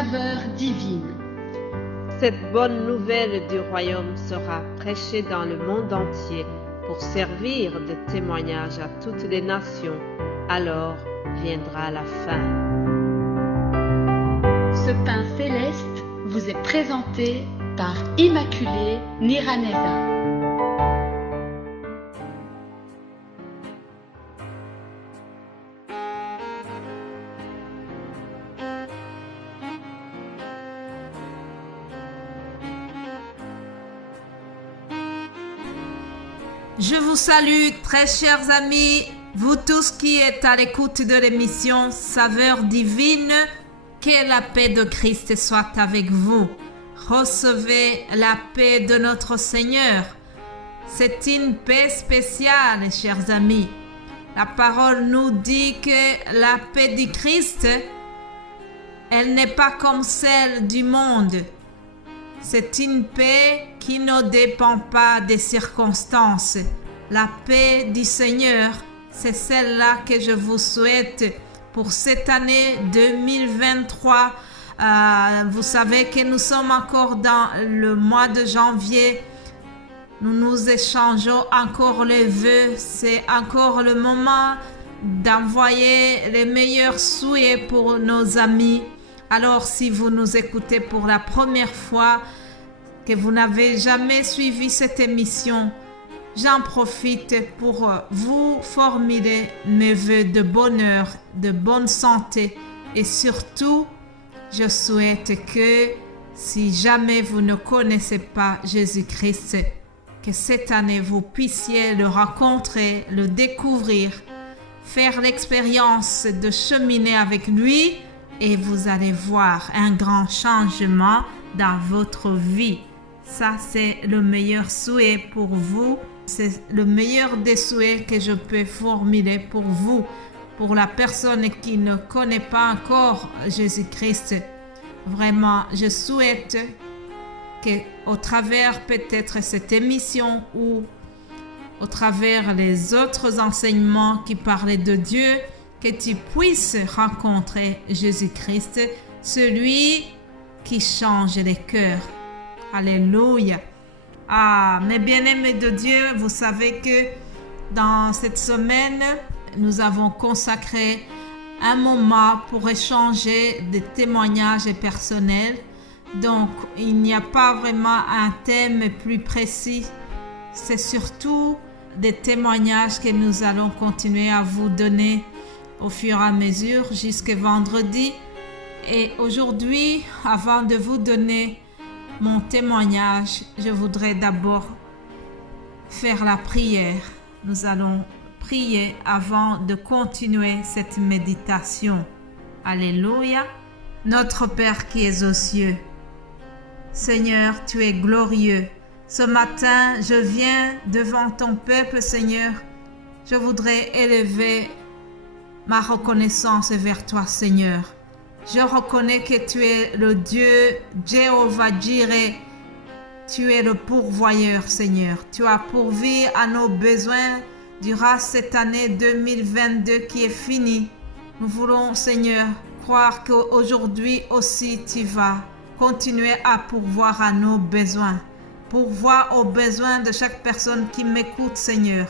saveur divine. Cette bonne nouvelle du royaume sera prêchée dans le monde entier pour servir de témoignage à toutes les nations. Alors viendra la fin. Ce pain céleste vous est présenté par Immaculée Niraneza. Je vous salue, très chers amis, vous tous qui êtes à l'écoute de l'émission Saveur divine. Que la paix de Christ soit avec vous. Recevez la paix de notre Seigneur. C'est une paix spéciale, chers amis. La parole nous dit que la paix du Christ, elle n'est pas comme celle du monde. C'est une paix qui ne dépend pas des circonstances. La paix du Seigneur, c'est celle-là que je vous souhaite pour cette année 2023. Vous savez que nous sommes encore dans le mois de janvier. Nous nous échangeons encore les vœux. C'est encore le moment d'envoyer les meilleurs souhaits pour nos amis. Alors, si vous nous écoutez pour la première fois, que vous n'avez jamais suivi cette émission, j'en profite pour vous formuler mes vœux de bonheur, de bonne santé et surtout, je souhaite que si jamais vous ne connaissez pas Jésus-Christ, que cette année vous puissiez le rencontrer, le découvrir, faire l'expérience de cheminer avec lui et vous allez voir un grand changement dans votre vie. Ça, c'est le meilleur souhait pour vous. C'est le meilleur des souhaits que je peux formuler pour vous. Pour la personne qui ne connaît pas encore Jésus-Christ, vraiment, je souhaite qu'au travers peut-être cette émission ou au travers les autres enseignements qui parlaient de Dieu, que tu puisses rencontrer Jésus-Christ, celui qui change les cœurs. Alléluia. Ah, mes bien-aimés de Dieu, vous savez que dans cette semaine, nous avons consacré un moment pour échanger des témoignages personnels. Donc, il n'y a pas vraiment un thème plus précis. C'est surtout des témoignages que nous allons continuer à vous donner au fur et à mesure jusqu'à vendredi. Et aujourd'hui, avant de vous donner mon témoignage, je voudrais d'abord faire la prière. Nous allons prier avant de continuer cette méditation. Alléluia. Notre Père qui es aux cieux, Seigneur, tu es glorieux. Ce matin, je viens devant ton peuple, Seigneur. Je voudrais élever ma reconnaissance vers toi, Seigneur. Je reconnais que tu es le Dieu Jéhovah Jireh. Tu es le pourvoyeur, Seigneur. Tu as pourvu à nos besoins durant cette année 2022 qui est finie. Nous voulons, Seigneur, croire qu'aujourd'hui aussi tu vas continuer à pourvoir à nos besoins. Pourvoir aux besoins de chaque personne qui m'écoute, Seigneur.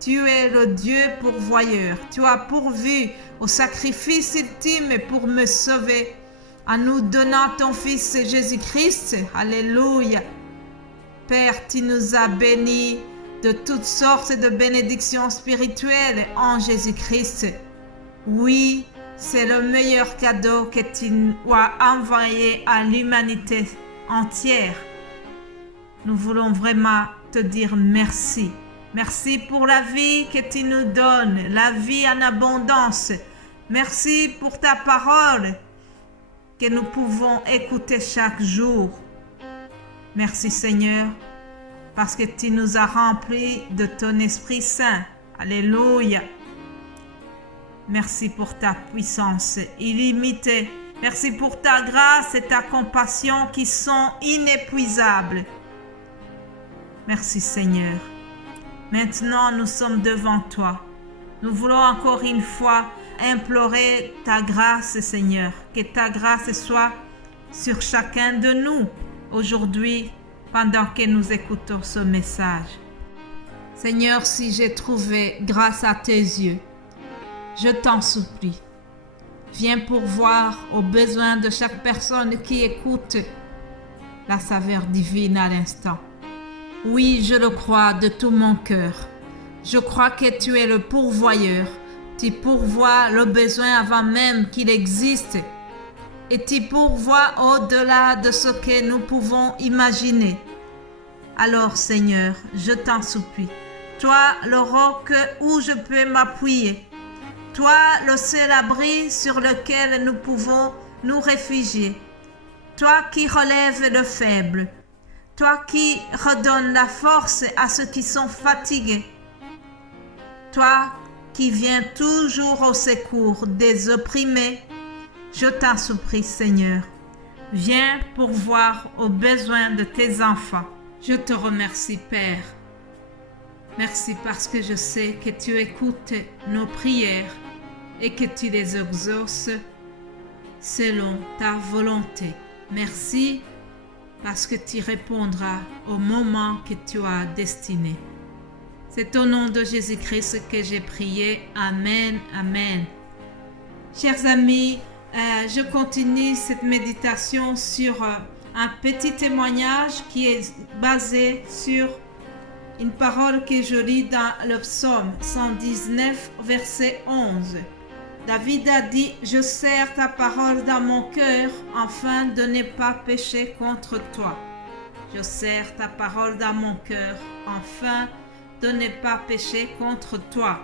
Tu es le Dieu pourvoyeur. Tu as pourvu au sacrifice ultime pour me sauver en nous donnant ton Fils Jésus-Christ. Alléluia. Père, tu nous as bénis de toutes sortes de bénédictions spirituelles en Jésus-Christ. Oui, c'est le meilleur cadeau que tu as envoyé à l'humanité entière. Nous voulons vraiment te dire merci. Merci pour la vie que tu nous donnes, la vie en abondance. Merci pour ta parole que nous pouvons écouter chaque jour. Merci Seigneur, parce que tu nous as remplis de ton Esprit Saint. Alléluia. Merci pour ta puissance illimitée. Merci pour ta grâce et ta compassion qui sont inépuisables. Merci Seigneur. Maintenant, nous sommes devant toi. Nous voulons encore une fois implorer ta grâce, Seigneur. Que ta grâce soit sur chacun de nous aujourd'hui pendant que nous écoutons ce message. Seigneur, si j'ai trouvé grâce à tes yeux, je t'en supplie. Viens pourvoir aux besoins de chaque personne qui écoute la saveur divine à l'instant. Oui, je le crois de tout mon cœur. Je crois que tu es le pourvoyeur. Tu pourvois le besoin avant même qu'il existe. Et tu pourvois au-delà de ce que nous pouvons imaginer. Alors, Seigneur, je t'en supplie. Toi, le roc où je peux m'appuyer. Toi, le seul abri sur lequel nous pouvons nous réfugier. Toi qui relèves le faible. Toi qui redonnes la force à ceux qui sont fatigués. Toi qui viens toujours au secours des opprimés. Je t'en supplie, Seigneur. Viens pourvoir aux besoins de tes enfants. Je te remercie, Père. Merci parce que je sais que tu écoutes nos prières et que tu les exauces selon ta volonté. Merci parce que tu répondras au moment que tu as destiné. C'est au nom de Jésus-Christ que j'ai prié. Amen, amen. Chers amis, je continue cette méditation sur un petit témoignage qui est basé sur une parole que je lis dans le psaume 119, verset 11. David a dit « Je serre ta parole dans mon cœur afin de ne pas pécher contre toi. Je serre ta parole dans mon cœur afin de ne pas pécher contre toi. »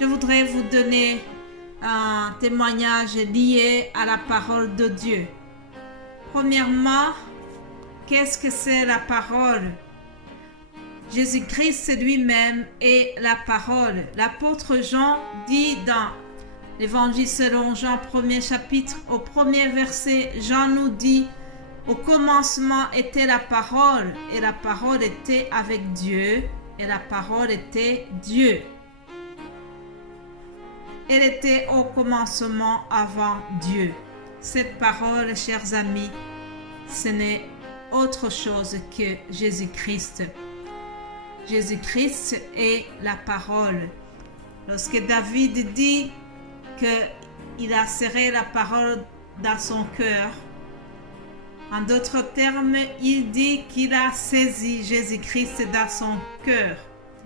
Je voudrais vous donner un témoignage lié à la parole de Dieu. Premièrement, qu'est-ce que c'est la parole? Jésus-Christ lui-même est la parole. L'apôtre Jean dit dans l'Évangile selon Jean, 1er chapitre, au 1er verset, Jean nous dit « Au commencement était la parole, et la parole était avec Dieu, et la parole était Dieu. » Elle était au commencement avant Dieu. Cette parole, chers amis, ce n'est autre chose que Jésus-Christ. Jésus-Christ est la parole. Lorsque David dit qu'il a serré la parole dans son cœur, en d'autres termes, il dit qu'il a saisi Jésus-Christ dans son cœur.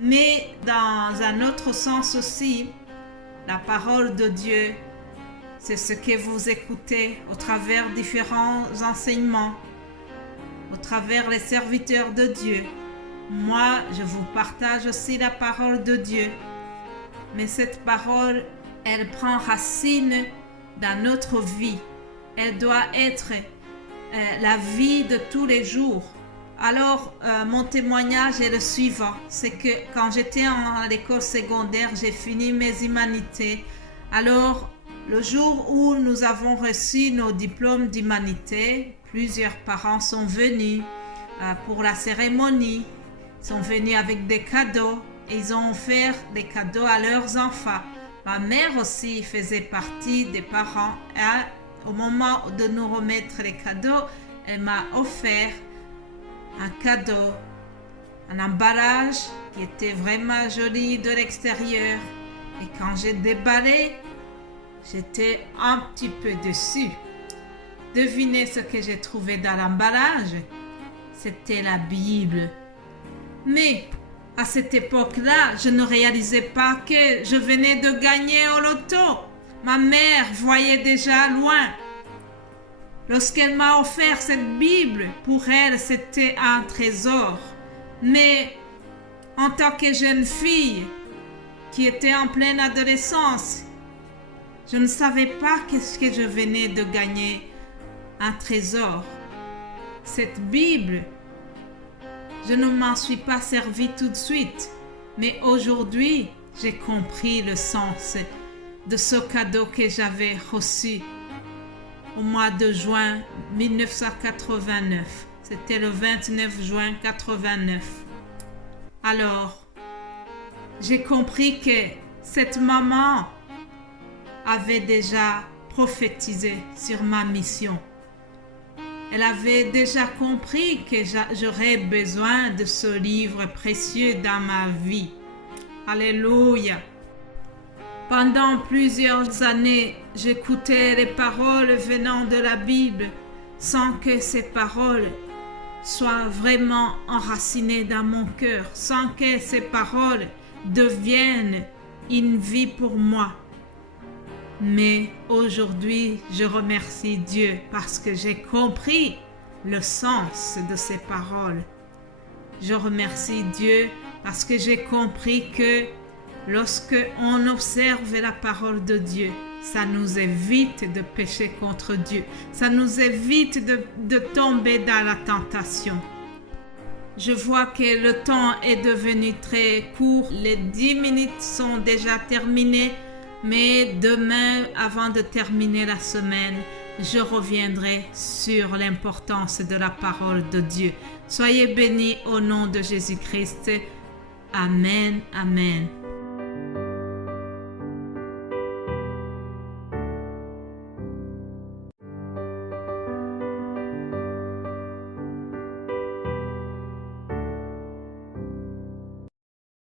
Mais dans un autre sens aussi, la parole de Dieu, c'est ce que vous écoutez au travers différents enseignements, au travers les serviteurs de Dieu. Moi, je vous partage aussi la parole de Dieu. Mais cette parole, elle prend racine dans notre vie. Elle doit être la vie de tous les jours. Alors, mon témoignage est le suivant. C'est que quand j'étais à l'école secondaire, j'ai fini mes humanités. Alors, le jour où nous avons reçu nos diplômes d'humanité, plusieurs parents sont venus pour la cérémonie. Ils sont venus avec des cadeaux et ils ont offert des cadeaux à leurs enfants. Ma mère aussi faisait partie des parents. Et au moment de nous remettre les cadeaux, elle m'a offert un cadeau, un emballage qui était vraiment joli de l'extérieur. Et quand j'ai déballé, j'étais un petit peu déçue. Devinez ce que j'ai trouvé dans l'emballage? C'était la Bible. Mais à cette époque-là, je ne réalisais pas que je venais de gagner au loto. Ma mère voyait déjà loin. Lorsqu'elle m'a offert cette Bible, pour elle, c'était un trésor. Mais en tant que jeune fille qui était en pleine adolescence, je ne savais pas qu'est-ce que je venais de gagner, un trésor. Cette Bible, je ne m'en suis pas servi tout de suite, mais aujourd'hui, j'ai compris le sens de ce cadeau que j'avais reçu au mois de juin 1989. C'était le 29 juin 89. Alors, j'ai compris que cette maman avait déjà prophétisé sur ma mission. Elle avait déjà compris que j'aurais besoin de ce livre précieux dans ma vie. Alléluia. Pendant plusieurs années, j'écoutais les paroles venant de la Bible sans que ces paroles soient vraiment enracinées dans mon cœur, sans que ces paroles deviennent une vie pour moi. Mais aujourd'hui, je remercie Dieu parce que j'ai compris le sens de ces paroles. Je remercie Dieu parce que j'ai compris que lorsque on observe la parole de Dieu, ça nous évite de pécher contre Dieu. Ça nous évite de tomber dans la tentation. Je vois que le temps est devenu très court. Les 10 minutes sont déjà terminées. Mais demain, avant de terminer la semaine, je reviendrai sur l'importance de la parole de Dieu. Soyez bénis au nom de Jésus-Christ. Amen, amen.